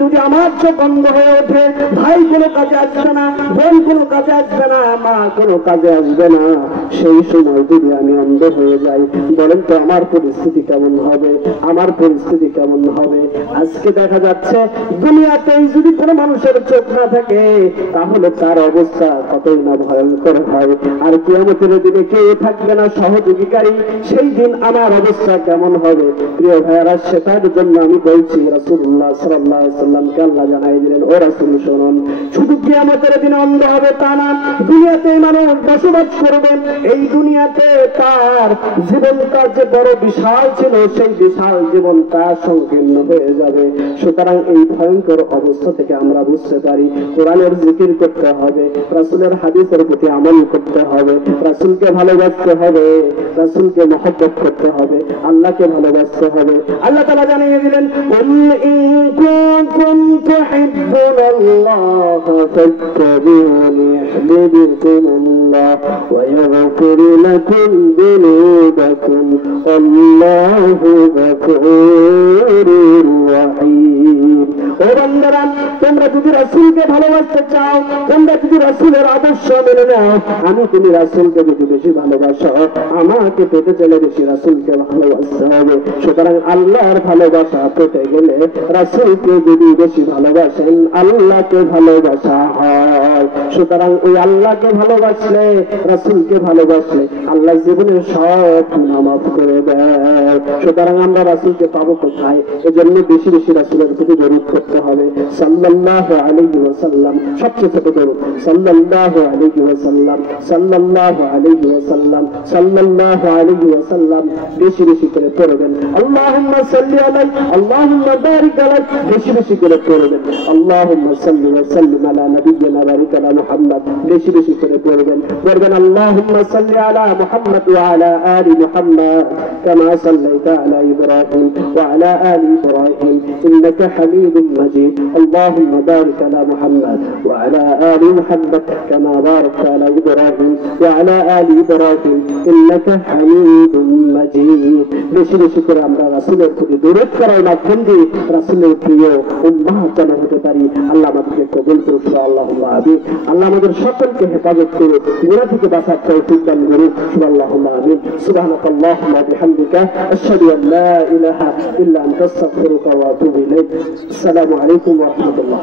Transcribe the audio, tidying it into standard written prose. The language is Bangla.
যদি আমার চোখ বন্ধ হয়ে ওঠে, ভাই কোনো কাজে আসবে না, বোন কোনো কাজে আসবে না, মা কোনো কাজে আসবে না, সেই সময় যদি আমি অন্ধ হয়ে যাই, বলেন তো আমার পরিস্থিতি কেমন হবে? আমার পরিস্থিতি কেমন হবে? আজকে দেখা যাচ্ছে দুনিয়াতেই যদি কোনো মানুষের চোখ না থাকে তাহলে তার অবস্থা কতই না ভয়ঙ্কর হয়। আর কিয়ামতের দিনে কেউ থাকবে না সহযোগীকারী, সেই দিন আমার অবস্থা কেমন হবে? প্রিয় ভাইয়েরা, সেটার জন্য আমি বলছি রাসূলুল্লাহ সাল্লাল্লাহু আলাইহি ওয়াসাল্লামকে আল্লাহ জানাই দিলেন, ও রাসূল শুনুন, শুধু কিয়ামতের দিনে অন্ধ হবে তা না, দুনিয়াতে মানুষ বসবাস করবেন, এই দুনিয়াতে তার জীবনটা যে বড় বিশাল ছিল সেই বিশাল জীবনটা সংকীর্ণ হয়ে যাবে। সুতরাং এই ভয়ঙ্কর অবস্থা থেকে আমরা বুঝতে পারি কোরআনের জিকির করতে হবে, রাসূলের হাদিসের প্রতি আমল করতে হবে, রাসূলকে ভালোবাসতে হবে, রাসূলকে মহব্বত করতে হবে, আল্লাহকে ভালোবাসতে হবে। আল্লাহ তাআলা জানিয়ে দিলেন, কুল ইন কুনতুম তুহিব্বুনাল্লাহ ফাত্তাবিউনি ইউহিব্বুকুমুল্লাহ ওয়া ইয়াগফির লাকুম যুনুবাকুম আল্লাহু গফুরুর রহিম। ও বান্দারা, তোমরা যদি রাসূলকে ভালোবাসতে চাও, তোমরা যদি রাসূলের আদর্শ মেনে নাও, আমি তুমি রাসূলকে যদি বেশি ভালোবাসো, আমাকে পেতে চলে বেশি রাসূলকে ভালোবাসতে হবে। সুতরাং আল্লাহর ভালোবাসা পেতে গেলে রাসূলকে যদি বেশি ভালোবাসেন, আল্লাহকে ভালোবাসা হয়। সুতরাং ওই আল্লাহকে ভালোবাসলে, রাসূলকে ভালোবাসলে আল্লাহ জীবনের সব গুনাহ মাফ করে দেয়। সুতরাং আমরা রাসূলকে পাবো কোথায়? এজন্য বেশি বেশি রাসূলের প্রতি দরুদ করতে হবে, সাল্লাল্লাহু আলাইহি ওয়াসাল্লাম। সবচেয়ে ছোট দরুদ, সাল্লাল্লাহু আলাইহি ওয়াসাল্লাম, সাল্লাল্লাহু আলাইহি ওয়াসাল্লাম, সাল্লাল্লাহু আলাইহি ওয়াসাল্লাম বেশি বেশি করে পড়বেন। আল্লাহুম্মা সাল্লি আলাইহি, আল্লাহুম্মা বারিক আলাইহি, বেশি বেশি করে পড়বেন। আল্লাহুম্মা সাল্লি ওয়া সাল্লিম আলা নাবিয়্যিনা বারিক আলা মুহাম্মদ, বেশি বেশি করে পড়বেন। পড়বেন আল্লাহুম্মা সাল্লি আলা মুহাম্মদ ওয়া আলা আলি মুহাম্মদ কামা সাল্লাইতা আলা ইব্রাহিম ওয়া আলা আলি ইব্রাহিম ইন্নাকা হামিদুম মাজিদ। আল্লাহুম্মা বারিক আলা মুহাম্মদ ওয়া আলা আলি মুহাম্মদ কামা বারাকতা আলা ইব্রাহিম ওয়া আলা আলি ইব্রাহিম ইন্নাকা হামিদুম মাজিদ। বেশি বেশি করে আমরা রাসূলের প্রতি দরুদ করার মাধ্যম দিয়ে রাসূলের প্রিয় উম্মাহ যেন হতে পারি। আল্লাহ আমাদেরকে কবুল করুন, আল্লাহুম্মা আমিন। আল্লাহ আমাদের সকলকে হেফাজত করুন, গুনাহ থেকে বাঁচার তৌফিক দান করুন, আল্লাহুম্মা আমিন। সুবহানাকাল্লাহুম্মা ওয়া বিহামদিকা আশহাদু আন লা ইলাহা ইল্লা আনতা আস্তাগফিরুকা ওয়া আতুবু ইলাইক। আসসালামু আলাইকুম ওয়া রাহমাতুল্লাহ।